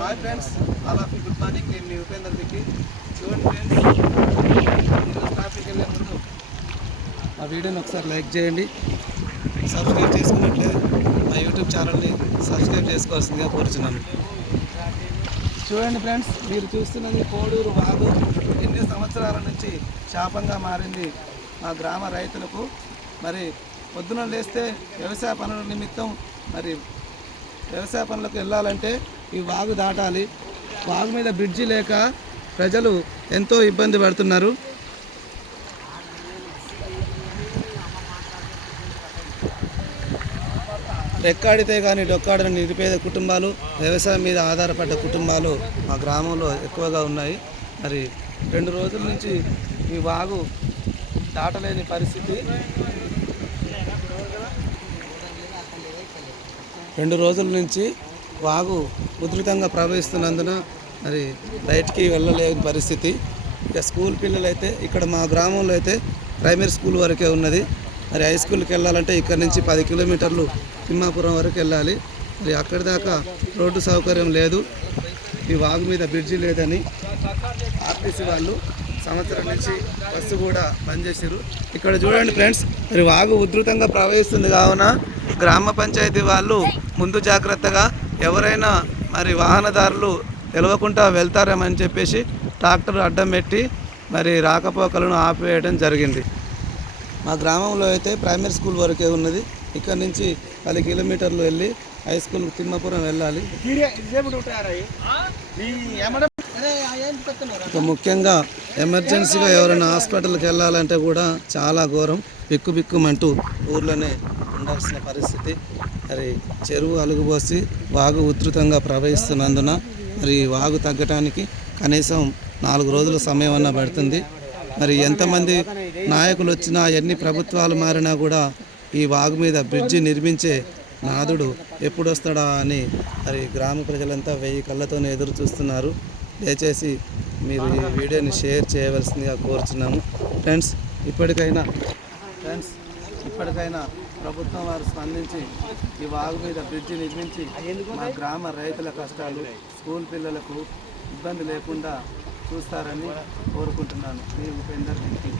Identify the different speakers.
Speaker 1: Hi friends all of good morning నేను మీ ఉపేందర్ దిక్కి చూడండి ఫ్రెండ్స్ ఈరోజు ట్రాఫిక్ వెళ్ళే ముందు మా వీడియోని ఒకసారి లైక్ చేయండి. సబ్స్క్రైబ్ చేసుకున్నట్లయితే మా యూట్యూబ్ ఛానల్ని సబ్స్క్రైబ్ చేసుకోవాల్సిందిగా కోరుచున్నాను. చూడండి ఫ్రెండ్స్ మీరు చూస్తున్నది కోడూరు వాగు. ఎన్ని సంవత్సరాల నుంచి శాపంగా మారింది మా గ్రామ రైతులకు. మరి పొద్దున లేస్తే వ్యవసాయ పనుల నిమిత్తం మరి వ్యవసాయ పనులకు వెళ్ళాలంటే ఈ వాగు దాటాలి. వాగు మీద బ్రిడ్జి లేక ప్రజలు ఎంతో ఇబ్బంది పడుతున్నారు. రెక్కాడితే కానీ డొక్కాడని నిరుపేద కుటుంబాలు వ్యవసాయం మీద ఆధారపడ్డ కుటుంబాలు మా గ్రామంలో ఎక్కువగా ఉన్నాయి. మరి రెండు రోజుల నుంచి ఈ వాగు దాటలేని పరిస్థితి. రెండు రోజుల నుంచి వాగు ఉధృతంగా ప్రవహిస్తున్నందున మరి బయటికి వెళ్ళలేని పరిస్థితి. ఇక స్కూల్ పిల్లలు అయితే ఇక్కడ మా గ్రామంలో అయితే ప్రైమరీ స్కూల్ వరకే ఉన్నది. మరి హై స్కూల్కి వెళ్ళాలంటే ఇక్కడ నుంచి పది కిలోమీటర్లు తిమ్మాపురం వరకు వెళ్ళాలి. మరి అక్కడి దాకా రోడ్డు సౌకర్యం లేదు. ఈ వాగు మీద బ్రిడ్జి లేదని ఆర్టీసీ వాళ్ళు సంవత్సరం నుంచి బస్సు కూడా బంద్ చేశారు ఇక్కడ చూడండి ఫ్రెండ్స్ మరి వాగు ఉధృతంగా ప్రవహిస్తుంది కావున గ్రామ పంచాయతీ వాళ్ళు ముందు జాగ్రత్తగా ఎవరైనా మరి వాహనదారులు తెలవకుండా వెళ్తారేమని చెప్పేసి ట్రాక్టర్ అడ్డం పెట్టి మరి రాకపోకలను ఆపివేయడం జరిగింది. మా గ్రామంలో అయితే ప్రైమరీ స్కూల్ వరకే ఉన్నది. ఇక్కడ నుంచి పది కిలోమీటర్లు వెళ్ళి హై స్కూల్ తిమ్మాపురం వెళ్ళాలి. ఇక ముఖ్యంగా ఎమర్జెన్సీగా ఎవరైనా హాస్పిటల్కి వెళ్ళాలంటే కూడా చాలా ఘోరం. బిక్కు బిక్కుమంటూ ఊర్లోనే ఉండాల్సిన పరిస్థితి. మరి చెరువు అలుగుబోసి వాగు ఉధృతంగా ప్రవహిస్తున్నందున మరి వాగు తగ్గటానికి కనీసం నాలుగు రోజుల సమయం అన్న పడుతుంది. మరి ఎంతమంది నాయకులు వచ్చినా ఎన్ని ప్రభుత్వాలు మారినా కూడా ఈ వాగు మీద బ్రిడ్జి నిర్మించే నాదుడు ఎప్పుడొస్తాడా అని మరి గ్రామ ప్రజలంతా వెయ్యి కళ్ళతోనే ఎదురు చూస్తున్నారు. దయచేసి మీరు ఈ వీడియోని షేర్ చేయవలసిందిగా కోరుచున్నాము. ఫ్రెండ్స్ ఇప్పటికైనా ఫ్రెండ్స్ ఇప్పటికైనా ప్రభుత్వం వారు స్పందించి ఈ వాగు మీద బ్రిడ్జి నిర్మించి మా గ్రామ రైతుల కష్టాలు స్కూల్ పిల్లలకు ఇబ్బంది లేకుండా చూస్తారని కోరుకుంటున్నాను. మీ ఉపేందర్ రెడ్డి